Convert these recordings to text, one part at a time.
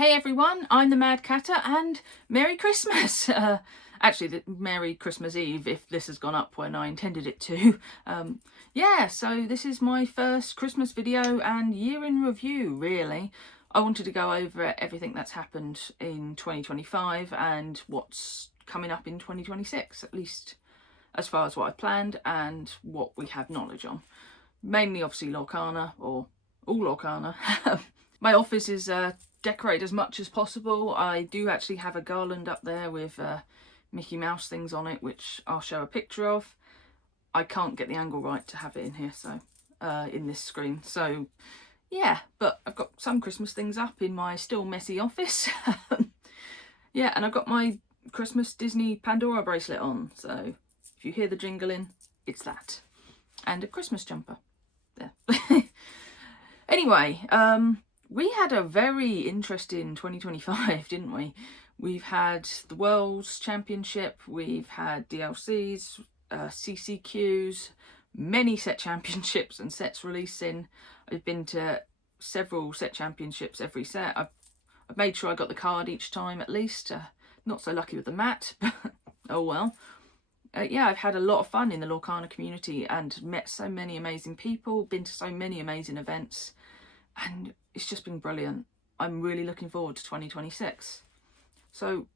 Hey everyone, I'm the Mad Catter and Merry Christmas! Actually, Merry Christmas Eve if this has gone up when I intended it to. Yeah, so this is my first Christmas video and year in review, really. I wanted to go over everything that's happened in 2025 and what's coming up in 2026, at least as far as what I've planned and what we have knowledge on. Mainly, obviously, Lorcana, or all Lorcana. My office is decorate as much as possible. I do actually have a garland up there with Mickey Mouse things on it, which I'll show a picture of. I can't get the angle right to have it in here, so in this screen. So yeah, but I've got some Christmas things up in my still messy office. Yeah, and I've got my Christmas Disney Pandora bracelet on. So if you hear the jingling, it's that. And a Christmas jumper. There. Anyway, we had a very interesting 2025, didn't we? We've had the World's Championship, we've had DLCs, CCQs, many set championships and sets releasing. I've been to several set championships every set. I've made sure I got the card each time at least. Not so lucky with the mat, but oh well. Yeah, I've had a lot of fun in the Lorcana community and met so many amazing people, been to so many amazing events, and it's just been brilliant. I'm really looking forward to 2026. So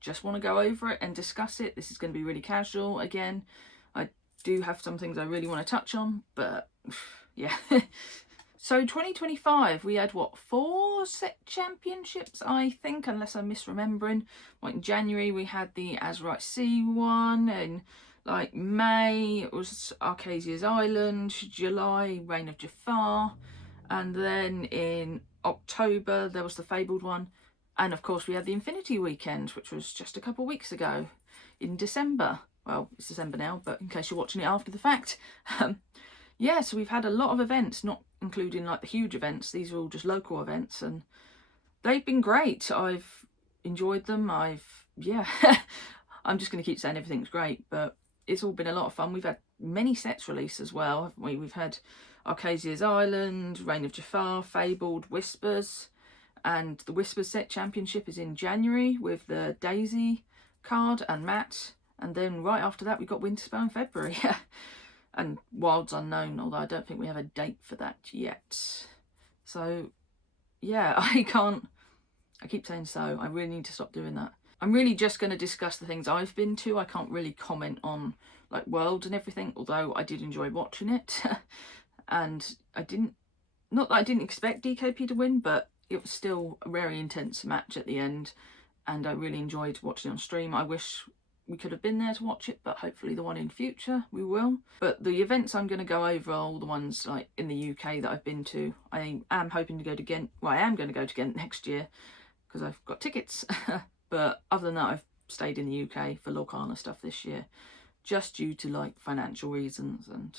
just want to go over it and discuss it. This is going to be really casual again. I do have some things I really want to touch on, but yeah. So 2025, we had what, 4 set championships, I think, unless I'm misremembering. Like in January, we had the Azurite Sea one. In like May, it was Arcasia's Island. July, Reign of Jafar. And then in October, there was the Fabled one. And of course, we had the Infinity Weekend, which was just a couple of weeks ago in December. Well, it's December now, but in case you're watching it after the fact. Yeah, so we've had a lot of events, not including like the huge events. These are all just local events and they've been great. I've enjoyed them. Yeah, I'm just going to keep saying everything's great, but it's all been a lot of fun. We've had many sets released as well, haven't we? We've had Arcasia's Island, Reign of Jafar, Fabled, Whispers, and the Whispers set championship is in January with the Daisy card and Matt, and then right after that we got Winterspell in February. And Wilds Unknown, although I don't think we have a date for that yet. So yeah, I keep saying so, I really need to stop doing that. I'm really just going to discuss the things I've been to. I can't really comment on like Worlds and everything, although I did enjoy watching it. And not that I didn't expect DKP to win, but it was still a very intense match at the end. And I really enjoyed watching it on stream. I wish we could have been there to watch it, but hopefully the one in future we will. But the events I'm going to go over are all the ones like in the UK that I've been to. I am hoping to go to Ghent. Well, I am going to go to Ghent next year because I've got tickets. But other than that, I've stayed in the UK for Lorcana stuff this year, just due to like financial reasons and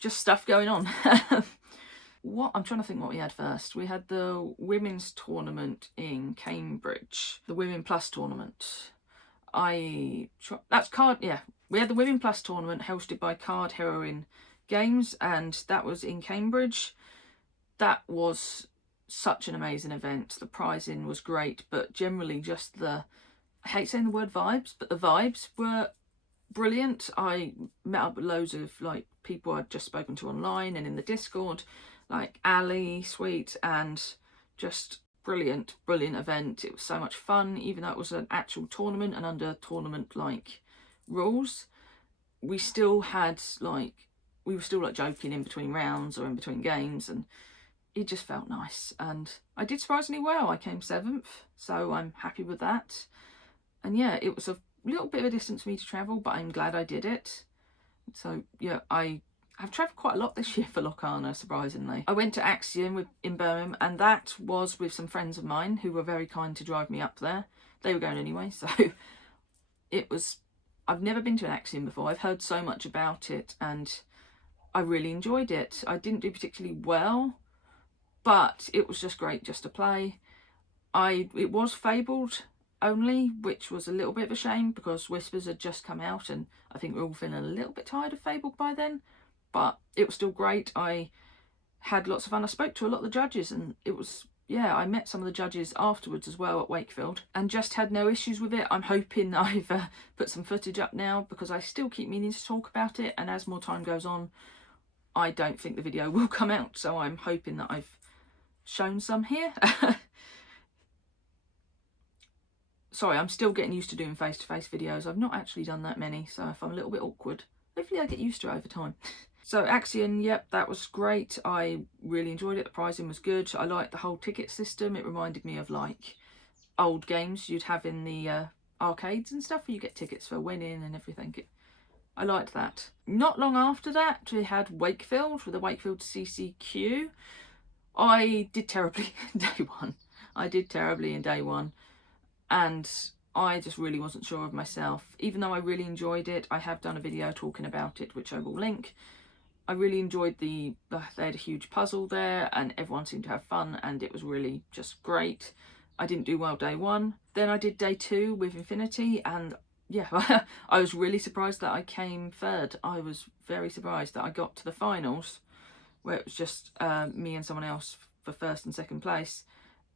just stuff going on. I'm trying to think what we had first. We had the women's tournament in Cambridge, the Women Plus tournament. We had the Women Plus tournament hosted by Card Heroine Games, and that was in Cambridge. That was such an amazing event. The prizing was great, but generally just I hate saying the word vibes, but the vibes were brilliant. I met up with loads of like people I'd just spoken to online and in the Discord, like Ali, Sweet, and just brilliant event. It was so much fun, even though it was an actual tournament and under tournament like rules. We were still like joking in between rounds or in between games, and it just felt nice. And I did surprisingly well. I came 7th, so I'm happy with that. And yeah, it was a little bit of a distance for me to travel, but I'm glad I did it. So yeah, I've travelled quite a lot this year for Lorcana, surprisingly. I went to Axiom in Birmingham, and that was with some friends of mine who were very kind to drive me up there. They were going anyway, so I've never been to an Axiom before. I've heard so much about it, and I really enjoyed it. I didn't do particularly well, but it was just great just to play. It was Fabled only, which was a little bit of a shame because Whispers had just come out, and I think we're all feeling a little bit tired of Fabled by then. But it was still great. I had lots of fun. I spoke to a lot of the judges and it was yeah, I met some of the judges afterwards as well at Wakefield and just had no issues with it. I'm hoping I've put some footage up now, because I still keep meaning to talk about it, and as more time goes on, I don't think the video will come out, so I'm hoping that I've shown some here. Sorry, I'm still getting used to doing face-to-face videos. I've not actually done that many, so if I'm a little bit awkward, hopefully I get used to it over time. So Axion, yep, that was great. I really enjoyed it. The pricing was good. I liked the whole ticket system. It reminded me of like old games you'd have in the arcades and stuff, where you get tickets for winning and everything. I liked that. Not long after that, we had Wakefield with the Wakefield CCQ. I did terribly in day one. I did terribly in day one. And I just really wasn't sure of myself. Even though I really enjoyed it, I have done a video talking about it, which I will link. I really enjoyed they had a huge puzzle there and everyone seemed to have fun, and it was really just great. I didn't do well day one. Then I did day two with Infinity, and yeah, I was really surprised that I came third. I was very surprised that I got to the finals, where it was just me and someone else for first and second place,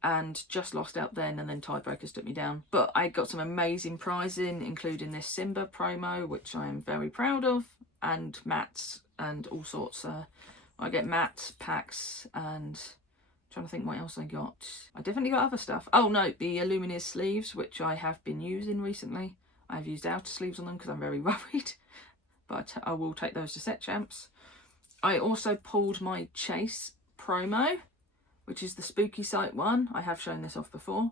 and just lost out then, and then tiebreakers took me down. But I got some amazing prizing, including this Simba promo, which I am very proud of, and mats and all sorts. I get mats, packs, and trying to think what else I got. I definitely got other stuff. Oh no, the Lumineers sleeves, which I have been using recently. I've used outer sleeves on them because I'm very worried, but I will take those to set champs. I also pulled my Chase promo, which is the Spooky Site one. I have shown this off before,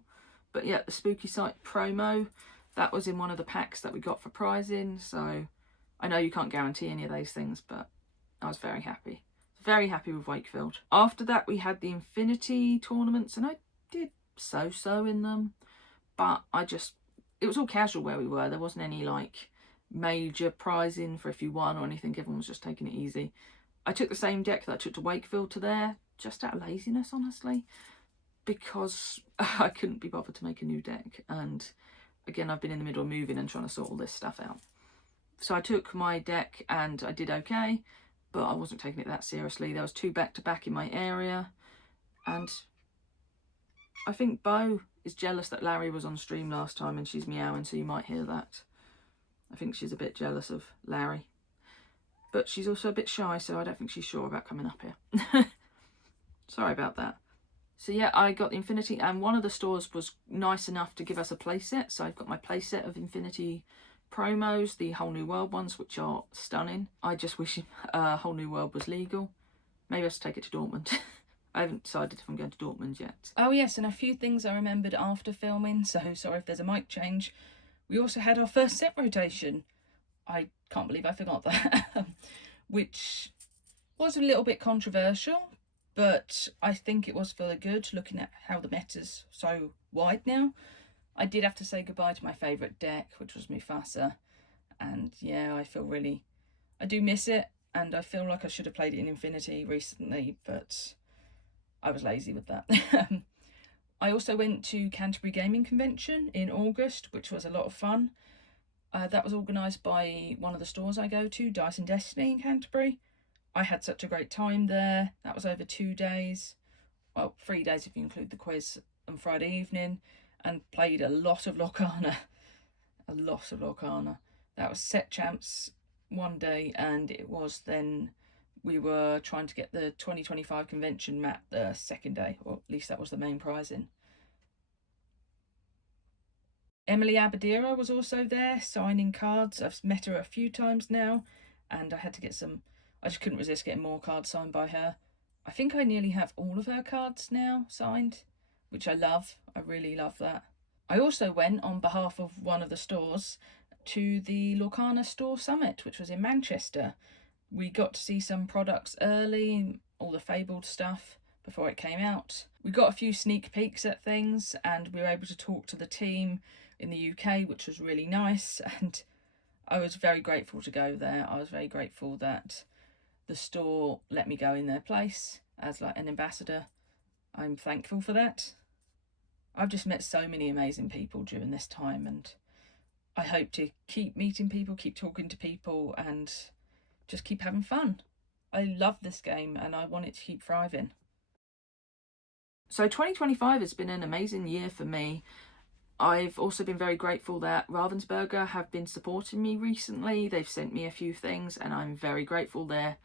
but yeah, the Spooky Site promo, that was in one of the packs that we got for prizing. So I know you can't guarantee any of those things, but I was very happy. Very happy with Wakefield. After that, we had the Infinity tournaments, and I did so-so in them, but it was all casual where we were. There wasn't any like major prizing for if you won or anything. Everyone was just taking it easy. I took the same deck that I took to Wakefield to there, just out of laziness, honestly, because I couldn't be bothered to make a new deck. And again, I've been in the middle of moving and trying to sort all this stuff out. So I took my deck and I did okay, but I wasn't taking it that seriously. There was 2 back-to-back in my area, and I think Bo is jealous that Larry was on stream last time and she's meowing, so you might hear that. I think she's a bit jealous of Larry. But she's also a bit shy, so I don't think she's sure about coming up here. Sorry about that. So yeah, I got the Infinity, and one of the stores was nice enough to give us a playset. So I've got my playset of Infinity promos, the Whole New World ones, which are stunning. I just wish Whole New World was legal. Maybe I should take it to Dortmund. I haven't decided if I'm going to Dortmund yet. Oh yes, and a few things I remembered after filming, so sorry if there's a mic change. We also had our first set rotation. I can't believe I forgot that. Which was a little bit controversial, but I think it was for the good, looking at how the meta's so wide now. I did have to say goodbye to my favourite deck, which was Mufasa, and yeah, I do miss it, and I feel like I should have played it in Infinity recently, but I was lazy with that. I also went to Canterbury Gaming Convention in August, which was a lot of fun. That was organised by one of the stores I go to, Dice and Destiny in Canterbury. I had such a great time there. That was over 2 days. Well, 3 days if you include the quiz on Friday evening, and played a lot of Lorcana. A lot of Lorcana. That was set champs one day, and it was then we were trying to get the 2025 convention map the second day, or at least that was the main prizing. Emily Abadira was also there signing cards. I've met her a few times now, and I had to get some. I just couldn't resist getting more cards signed by her. I think I nearly have all of her cards now signed, which I love. I really love that. I also went on behalf of one of the stores to the Lorcana Store Summit, which was in Manchester. We got to see some products early, all the Fabled stuff before it came out. We got a few sneak peeks at things, and we were able to talk to the team in the UK, which was really nice, and I was very grateful to go there. I was very grateful that the store let me go in their place as like an ambassador. I'm thankful for that. I've just met so many amazing people during this time, and I hope to keep meeting people, keep talking to people, and just keep having fun. I love this game and I want it to keep thriving. So 2025 has been an amazing year for me. I've also been very grateful that Ravensburger have been supporting me recently. They've sent me a few things and I'm very grateful. Their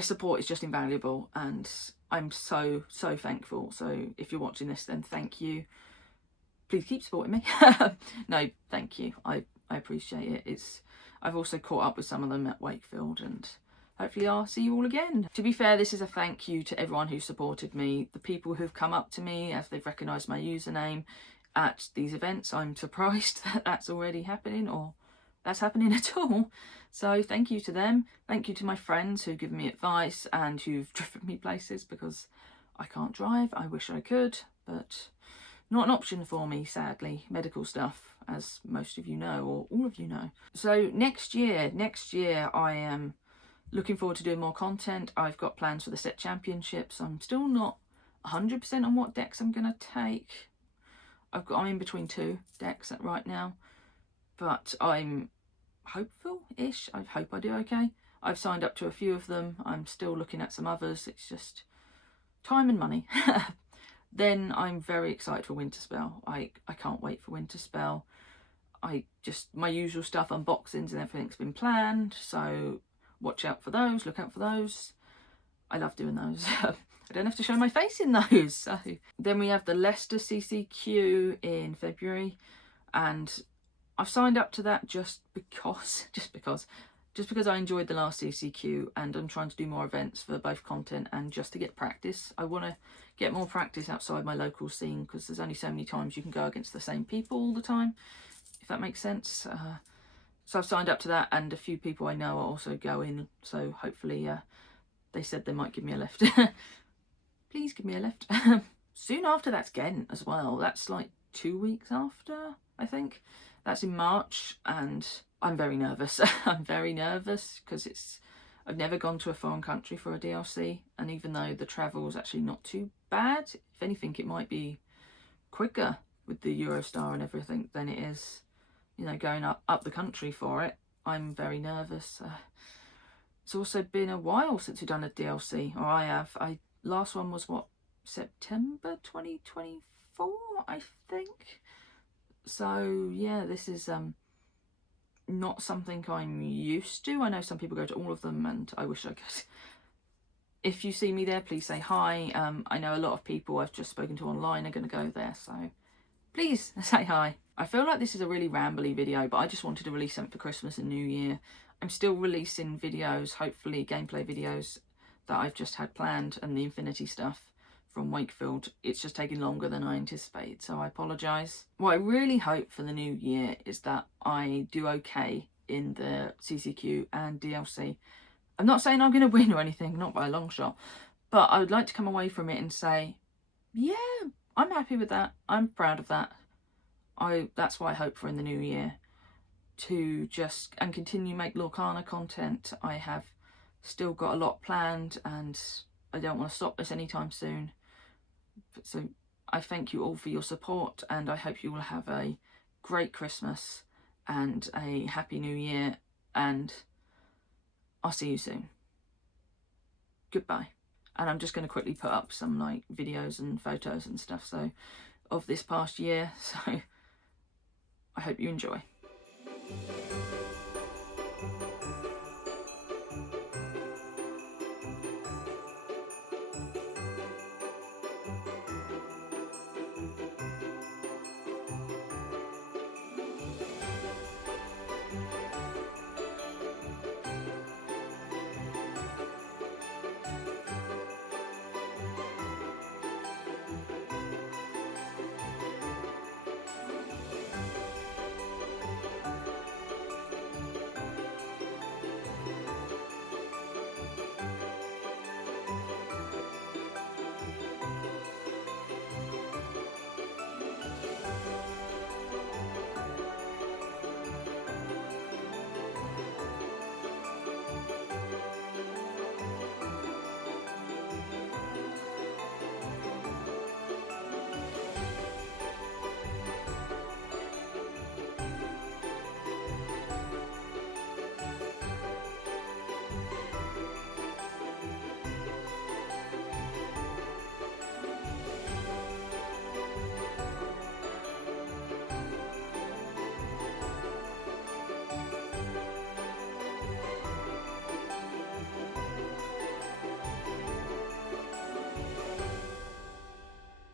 support is just invaluable and I'm so thankful. So if you're watching this, then thank you. Please keep supporting me. No, thank you. I appreciate it. I've also caught up with some of them at Wakefield and hopefully I'll see you all again. To be fair, this is a thank you to everyone who supported me, the people who've come up to me as they've recognised my username at these events. I'm surprised that that's already happening or that's happening at all. So thank you to them. Thank you to my friends who've given me advice and who've driven me places because I can't drive. I wish I could, but not an option for me, sadly. Medical stuff, as most of you know, or all of you know. So next year I am looking forward to doing more content. I've got plans for the set championships. I'm still not 100% on what decks I'm going to take. I'm in between 2 decks right now, but I'm hopeful-ish. I hope I do okay. I've signed up to a few of them. I'm still looking at some others. It's just time and money. Then I'm very excited for Winter Spell. I can't wait for Winter Spell. My usual stuff, unboxings and everything's been planned, so watch out for those, look out for those. I love doing those. I don't have to show my face in those. So then we have the Leicester CCQ in February, and I've signed up to that just because I enjoyed the last CCQ and I'm trying to do more events for both content and just to get practice. I want to get more practice outside my local scene because there's only so many times you can go against the same people all the time, if that makes sense. So I've signed up to that and a few people I know are also going, so hopefully they said they might give me a lift. Please give me a lift. Soon after that's Ghent as well. That's like 2 weeks after, I think. That's in March and I'm very nervous. I'm very nervous because I've never gone to a foreign country for a DLC, and even though the travel is actually not too bad, if anything it might be quicker with the Eurostar and everything than it is, you know, going up the country for it. I'm very nervous. It's also been a while since we've done a DLC, or I have. Last one was what, September 2024, I think. So yeah, this is not something I'm used to. I know some people go to all of them and I wish I could. If you see me there, please say hi. I know a lot of people I've just spoken to online are going to go there, so please say hi. I feel like this is a really rambly video, but I just wanted to release something for Christmas and New Year. I'm still releasing videos, hopefully gameplay videos that I've just had planned, and the Infinity stuff from Wakefield. It's just taking longer than I anticipated, so I apologise. What I really hope for the new year is that I do okay in the CCQ and DLC. I'm not saying I'm going to win or anything, not by a long shot, but I would like to come away from it and say, yeah, I'm happy with that. I'm proud of that. That's what I hope for in the new year, to just and continue make Lorcana content. I have still got a lot planned and I don't want to stop this anytime soon. So I thank you all for your support and I hope you will have a great Christmas and a happy new year, and I'll see you soon. Goodbye. And I'm just going to quickly put up some like videos and photos and stuff of this past year, so I hope you enjoy.